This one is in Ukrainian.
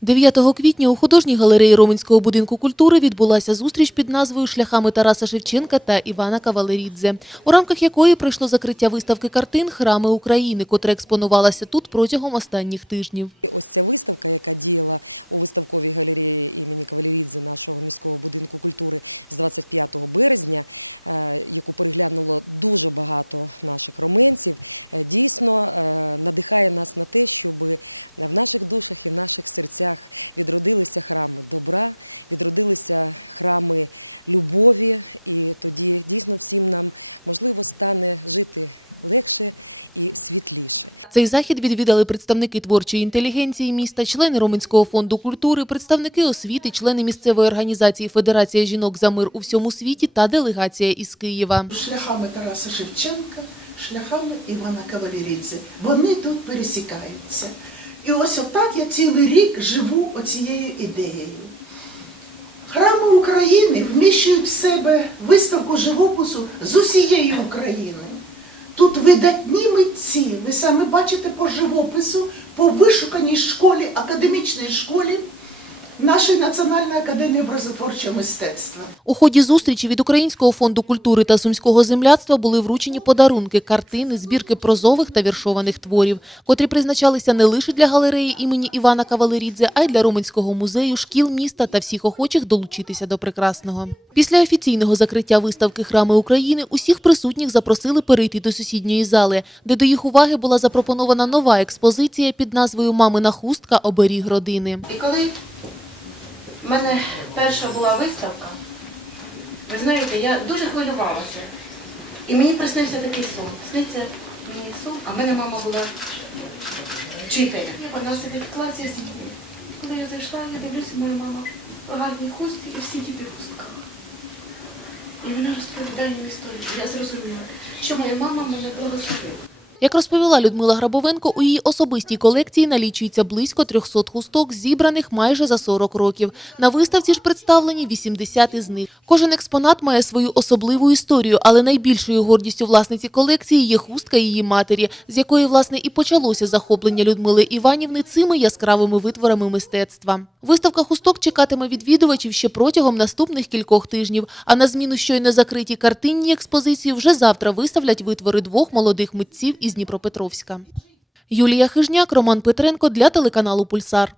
9 квітня у художній галереї Роменського будинку культури відбулася зустріч під назвою «Шляхами Тараса Шевченка та Івана Кавалерідзе», у рамках якої пройшло закриття виставки картин «Храми України», котра експонувалася тут протягом останніх тижнів. Ось ця виставка, яка діяла у виставковій галереї імені Кавалерідзе нашого міського будинку культури з 25 березня, е, яку переглянуло дуже багато наших роменців, е, дійсно е, надихає нас на те, щоб в наших душах і в наших серцях відродилися храми добра, відродилися храми любові, і тоді дійсно всім нам можливо стане жити легше і світліше. Цей захід відвідали представники творчої інтелігенції міста, члени Роменського фонду культури, представники освіти, члени місцевої організації Федерація жінок за мир у всьому світі та делегація із Києва. шляхами Тараса Шевченка, шляхами Івана Кавалерідзе. Вони тут пересікаються. І ось отак я цілий рік живу оцією ідеєю. Храми України вміщують в себе виставку живопису з усієї України. Тут видатні митці. Ви самі бачите по живопису, по вишуканій школі, академічній школі нашої Національної академії образотворчого мистецтва. У ході зустрічі від Українського фонду культури та сумського земляцтва були вручені подарунки, картини, збірки прозових та віршованих творів, котрі призначалися не лише для галереї імені Івана Кавалерідзе, а й для Роменського музею, шкіл міста та всіх охочих долучитися до прекрасного. Після офіційного закриття виставки Храми України усіх присутніх запросили перейти до сусідньої зали, де до їх уваги була запропонована нова експозиція під назвою Мамина хустка оберіг родини. І коли в мене перша була виставка, ви знаєте, я дуже хвилювалася. І мені приснився такий сон. Сниться мені сон, а в мене мама була вчитель. Вона сидить в класі дітьми. Коли я зайшла, я дивлюся, моя мама в гарній хустці і всі діти в хустках. І вона розповідає мені історію. Я зрозуміла, що моя мама мене благословила. Як розповіла Людмила Грабовенко, у її особистій колекції налічується близько 300 хусток, зібраних майже за 40 років. На виставці ж представлені 80 із них. Кожен експонат має свою особливу історію, але найбільшою гордістю власниці колекції є хустка її матері, з якої, власне, і почалося захоплення Людмили Іванівни цими яскравими витворами мистецтва. Виставка хусток чекатиме відвідувачів ще протягом наступних кількох тижнів, а на зміну щойно закритій картинній експозиції вже завтра виставлять витвори двох молодих митців із Дніпропетровська. Юлія Хижняк, Роман Петренко для телеканалу Пульсар.